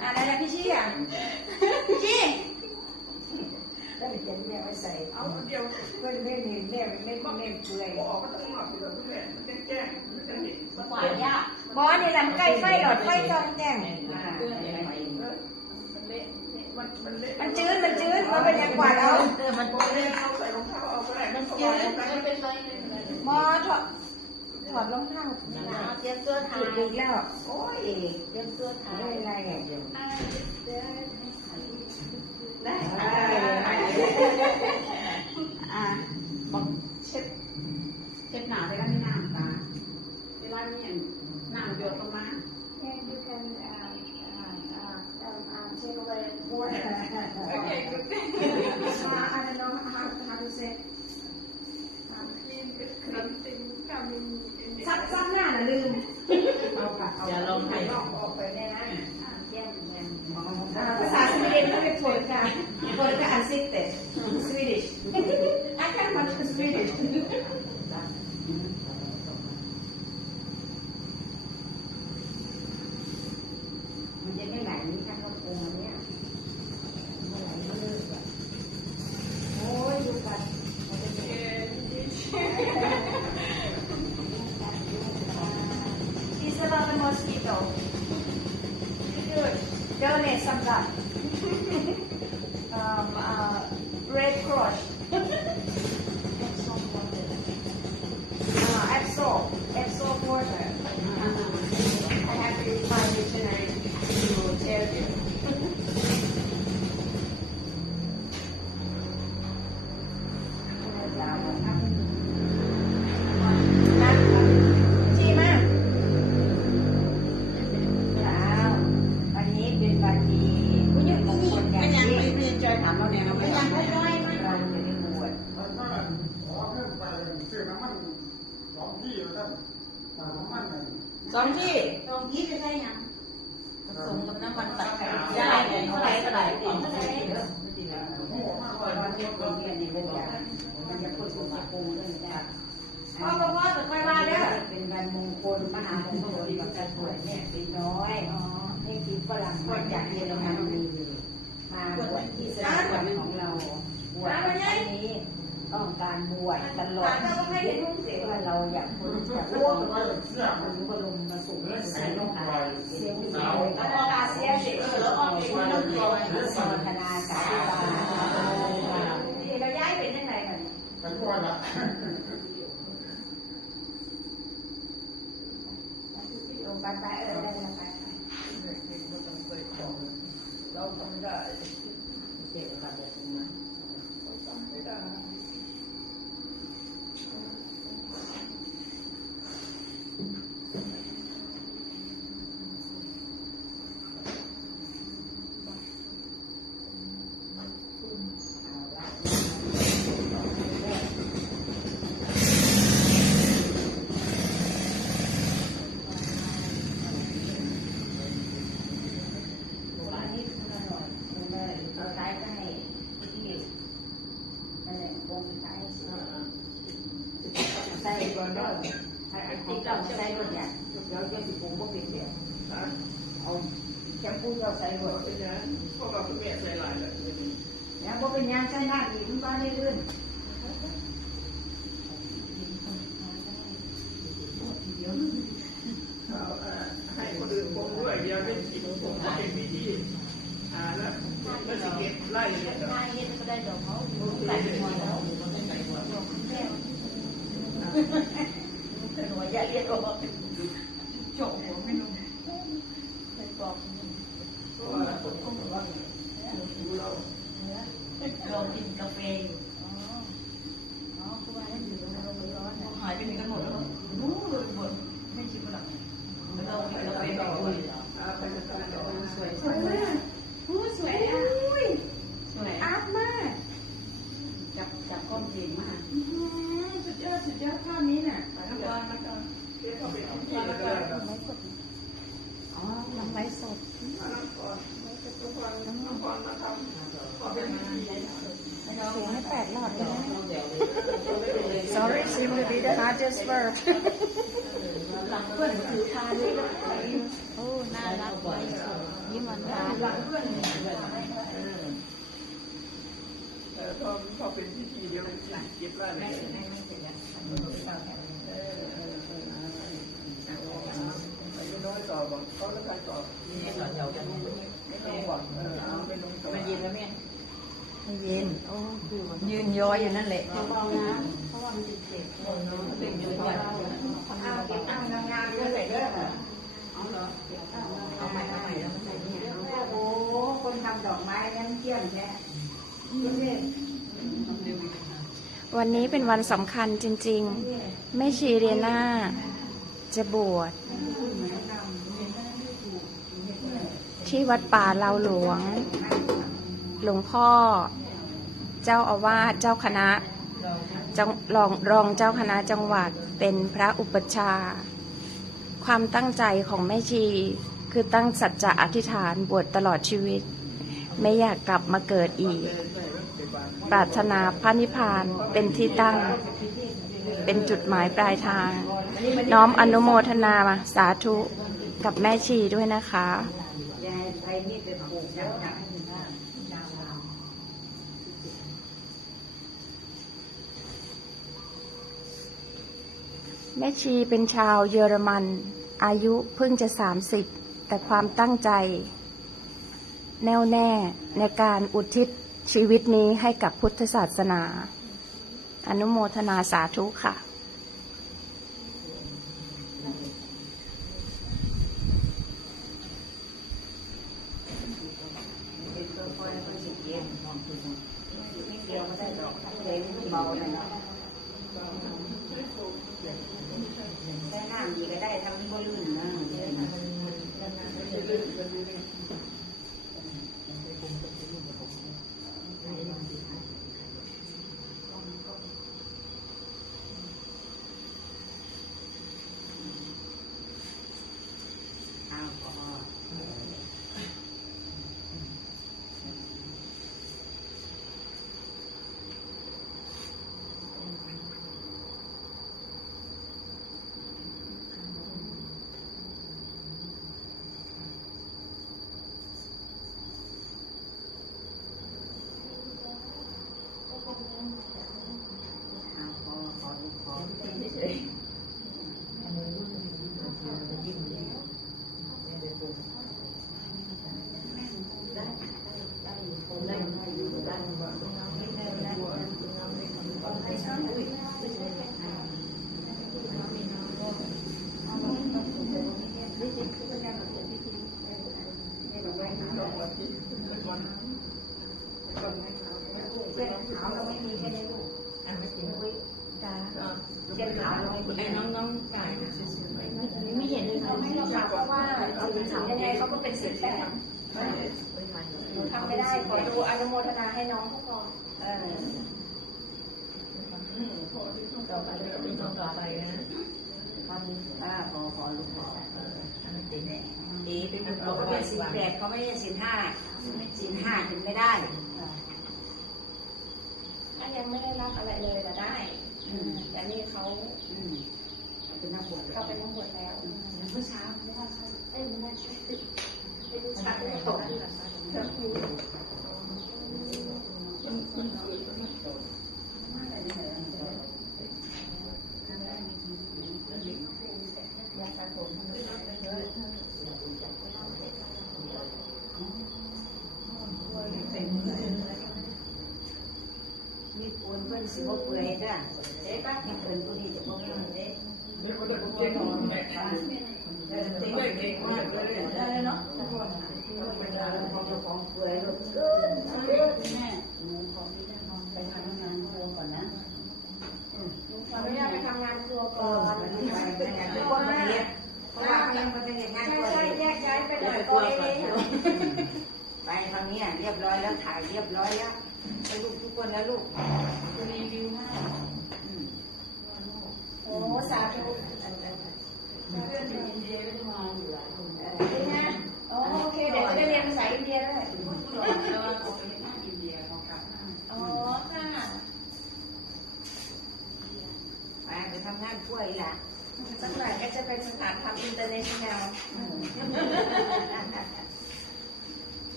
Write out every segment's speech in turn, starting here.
À đây là cái gì à? Cái gì? Đây là chỉnh mẹ phải xài áo điều Quên bên này mẹ phải lên con em cười Bỏ cái tông ngọt rồi cái mẹ Cái trang Bỏ đi làm cây phay đọt phay cho anh chàng À มันจืดมันจืดมันเป็นยังกวาดเราเออมันเล่นเอาใส่รองเท้าเอาก็ได้มันจืดมันเป็นไรมอถอดถอดรองเท้าเตรียมเสื้อถ่ายอีกแล้วโอ้ยเตรียมเสื้อถายอะไรเนี่ยได้ได้ นมหาสมุทรกับกระวยเนี่ยสีน้อยนี่คือฝรั่งคนจากเยอรมนีมาบวชที่สถานของเราบวชที่นี้ต้องการบวชตลอดเสียว่าเราอยากคนจะร่วมมือคนบรมมาสู่สายลงาเสียงสาวแล้วก็อาเสียเสียงเออออกไป็นคนเดียวสมธนากาธุที่เราย้ายไป็นยังไงกันกันก่อนละ 拜拜。 การใช้งานดีขึ้นกว่าได้เรื่อย น้ำอหลังไลฟ์สดเสียงให้แปดหลอดเลยนะ Sorry simply the hardest word หลังเพื่อนถือทานโอ้ น่ารักยิ้มหวานหลังเพื่อนพอพอเป็นพิธีเดียวเก็บว่าอะไยืนย้อยอยู่นั่นแหละเบาๆนะเพราะว่ามันเจ็บๆเป็นยืนย้อยเอาเก็บเอางามๆด้วยเลยเด้อเอาใหม่เอาใหม่แล้วใส่เนี่ยโอ้โหคนทำดอกไม้นั้นเที่ยงแท้นี่เนี่ยวันนี้เป็นวันสำคัญจริงๆแม่ชีเรียนาจะบวช ที่วัดป่าเราหลวง หลวงพ่อ เจ้าอาวาสเจ้าคณะจงรองรองเจ้าคณะจังหวัดเป็นพระอุปชา ความตั้งใจของแม่ชี คือตั้งสัจจะอธิษฐานบวชตลอดชีวิต ไม่อยากกลับมาเกิดอีก ปรารถนาพระนิพพานเป็นที่ตั้ง เป็นจุดหมายปลายทาง น้อมอนุโมทนาสาธุกับแม่ชีด้วยนะคะ ยายไปมีดไปปลูกจังจังดาวเรา แม่ชีเป็นชาวเยอรมัน อายุเพิ่งจะสามสิบแต่ความตั้งใจ แน่วแน่ในการอุทิศชีวิตนี้ให้กับพุทธศาสนา อนุโมทนาสาธุค่ะ เป็นตัวคอยคนสิเกียนไม่เกี่ยวไม่ได้หรอกเลยมันเบาเลยเนาะได้น้ำดีก็ได้ทำให้บ่ลื่นนะเอาพอ เอาพอพอลูกพอได้ได้คงได้ได้อยู่ได้ไม่ได้ได้ไม่ใช่อุ้ยเส้นขาวเราไม่มีแค่นี้ลูก อะไม่ถึง อุ้ยตาเส้นขาวเราไม่มี ไอ้น้องน้องๆกายนะสวยๆ ไม่เห็นเลยเขาไม่เราเพราะว่าเอาสีขาวยังไงเขาก็เป็นสีแดงหนูทำไม่ได้ขอดูอนุโมทนาให้น้องเขาก่อนเออต่อไปก็เป็นต่อไปนะทำอ่าพอพอลูกพอเอออันนั้นเป็นดีเป็นเขาเราก็ก็เป็เป็นนสีสีแดแดงงเขาไม่ใช่สีห้าสีห้าถึงไม่ได้ถ้ายังไม่ได้รับอะไรเลยก็ได้อืมแต่นี่เขาอืมเป็นนักบวชเขาเป็นทั้งหมดแล้วเมื่อเช้าไม่ได้เขาเอ้ยไม่ได้ใช่ไปดูชัดเลยตก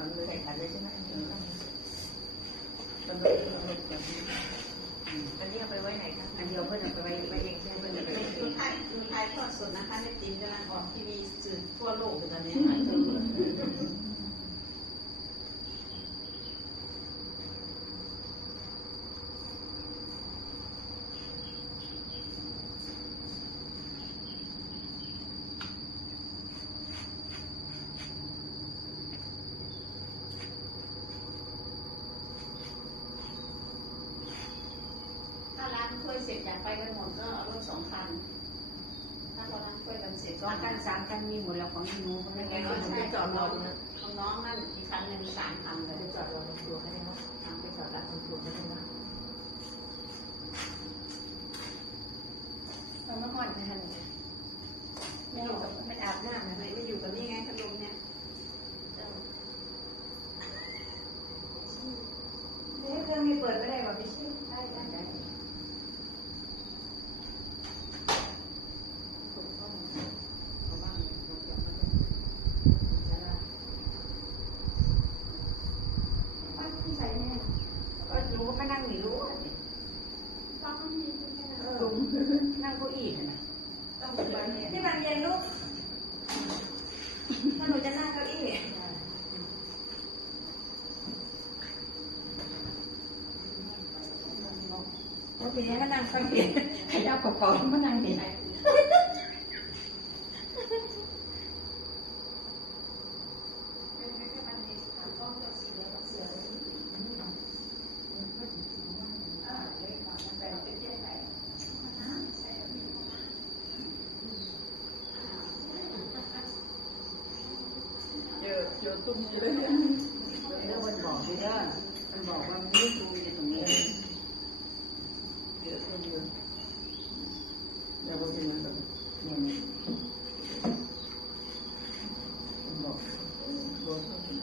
ไอันนี้เอาไปไว้ไหนคะอันเดียวเพื่อนเไปไว้ไว้เองใช่ไหมเพื่อนเอไปไว้เองคุณไทยคุณไทยทอดสดนะคะในตีนกำลังออกทีวีสื่อทั่วโลกอยู่ตอนนี้ค่ะ ร็จอยากไปกันหมดก็เอารถสองคัน ถ้าเราล้างถ้วยกันเสร็จสองกันสามกันมีหมดแล้วของมีหนูคนนั้นแกแกก็ก็ใช้ใช้จจออดดรรออตรงนั้นของน้องนั่นอีกคันหนึ่งสามคันเลย ไปจอดรอตรงตัวก็ได้เนาะทางไปจอดร้านตรงตัวก็ได้เนาะเราเมื่อก่อนนะคะไม่อยู่กับไม่อาบน้ำอะไรไม่อยู่กับนี่ไงพัดลมเนี่ย เอ๊ะเครื่องมีเปิดไม่ได้ว่าพี่ชิได้ได้ได้ ถูกต้องเพราะว่าเราจะมาจะได้ ว่าที่ใส่เนี่ย ก็หนูก็ไปนั่งหนีรู้อะ ต้องมีแค่นั้น เออ นั่งเก้าอี้น่ะนะต้องเป็นวันนี้ที่บางเย็นลูกถ้าหนูจะนั่งเก้าอี้โอเคก็นั่งฟังเพลงขยับกรอบๆมานั่งนี่ เยอะเยอะตุ้มนี้เลยเนี่ย เรื่องมันบอกด้วยเด้อมันบอกว่ามันไม่ดูอยู่ตรงนี้ เยอะตุ้มเยอะเดี๋ยววันนี้มันแบบ เนี่ยเนี่ย ผมบอกโดนต้องถึง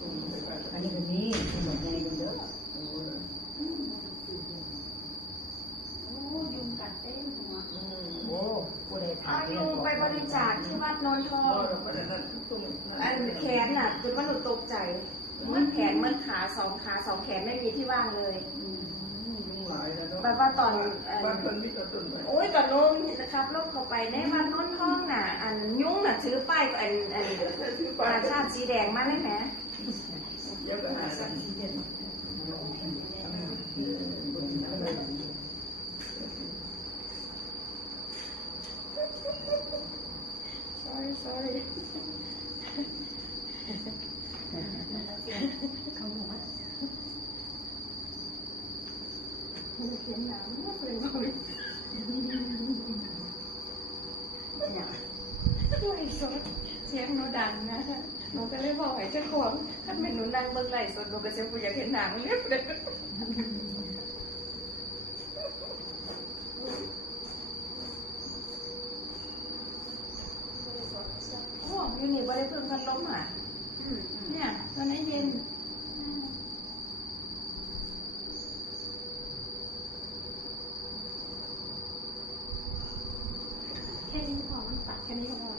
ตุ้มไปไป อันนี้เป็นนี้เป็นแบบนี้เป็นเด้อ โอ้ย โอ้ยุงกัดเต้นหัว โอ้ผู้ใดถา เอา ม ยุงไปบริจาคที่วัดนนทอ โอ้ ง ยประเด็นนั้นตุ้ม อันแขนน่ะจนว่าหนูตกใจมันแขนมันขาสองขาสองแขนไม่มีที่ว่างเลย ยุ่งหลายแล้วเนาะ แบบว่า ตอนเอ่อบ้านคนนี้ก็ตุ้มไปโอ้ยตอนโน้นนะครับลบเข้าไปในวัดนนทองน่ะ อันยุงน่ะถือป้ายอันอันที่ปบ้านราชาติสีแดงมาเลยแหมเยอะกันหาสักทีเดียว sorry sorry เขาบอกว่าเขียนหนังไม่เป็นไร เนี่ย ไลฟ์ สดเสียงหนูดังนะหนูก็เลยบอกให้เจ้าของถ้าเป็นหนูนั่งเบิ่งไลฟ์สดหนูก็จะพูดอยากเห็นหนังเรียบเลยโอ้ยูนี่ว่าได้เพิ่มพัดลมอะเนี่ยตอนนี้เย็นแค่นี้พอมันตัดแค่นี้ก็พอ